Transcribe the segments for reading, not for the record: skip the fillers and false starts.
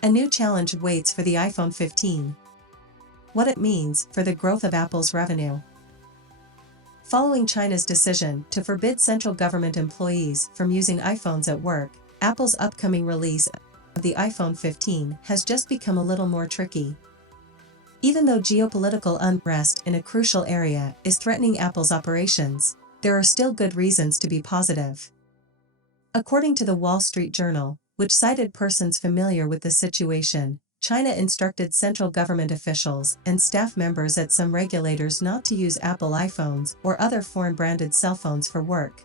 A new challenge waits for the iPhone 15. What it means for the growth of Apple's revenue. Following China's decision to forbid central government employees from using iPhones at work, Apple's upcoming release of the iPhone 15 has just become a little more tricky. Even though geopolitical unrest in a crucial area is threatening Apple's operations, there are still good reasons to be positive. According to the Wall Street Journal, which cited persons familiar with the situation, China instructed central government officials and staff members at some regulators not to use Apple iPhones or other foreign-branded cell phones for work.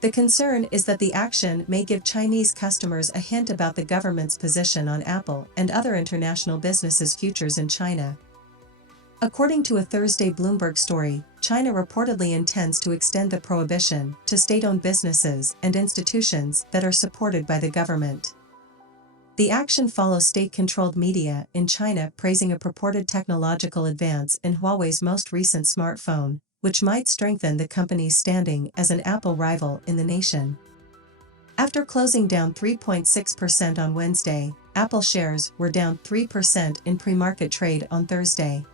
The concern is that the action may give Chinese customers a hint about the government's position on Apple and other international businesses' futures in China. According to a Thursday Bloomberg story, China reportedly intends to extend the prohibition to state-owned businesses and institutions that are supported by the government. The action follows state-controlled media in China praising a purported technological advance in Huawei's most recent smartphone, which might strengthen the company's standing as an Apple rival in the nation. After closing down 3.6% on Wednesday, Apple shares were down 3% in pre-market trade on Thursday.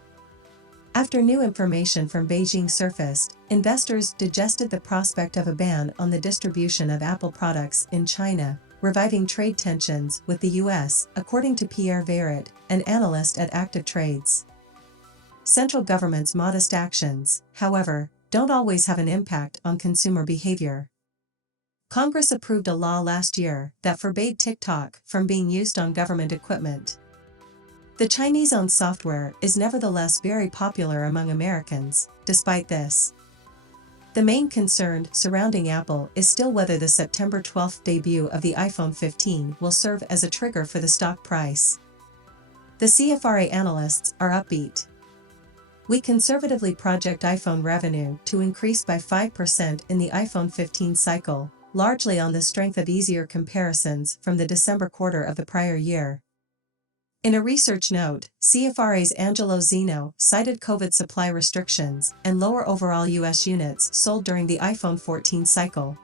After new information from Beijing surfaced, investors digested the prospect of a ban on the distribution of Apple products in China, reviving trade tensions with the US, according to Pierre Verret, an analyst at Active Trades. Central government's modest actions, however, don't always have an impact on consumer behavior. Congress approved a law last year that forbade TikTok from being used on government equipment. The Chinese-owned software is nevertheless very popular among Americans, despite this. The main concern surrounding Apple is still whether the September 12 debut of the iPhone 15 will serve as a trigger for the stock price. The CFRA analysts are upbeat. We conservatively project iPhone revenue to increase by 5% in the iPhone 15 cycle, largely on the strength of easier comparisons from the December quarter of the prior year. In a research note, CFRA's Angelo Zeno cited COVID supply restrictions and lower overall U.S. units sold during the iPhone 14 cycle.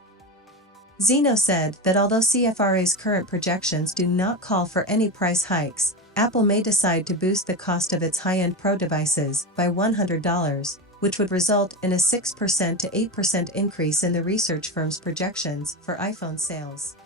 Zeno said that although CFRA's current projections do not call for any price hikes, Apple may decide to boost the cost of its high-end Pro devices by $100, which would result in a 6% to 8% increase in the research firm's projections for iPhone sales.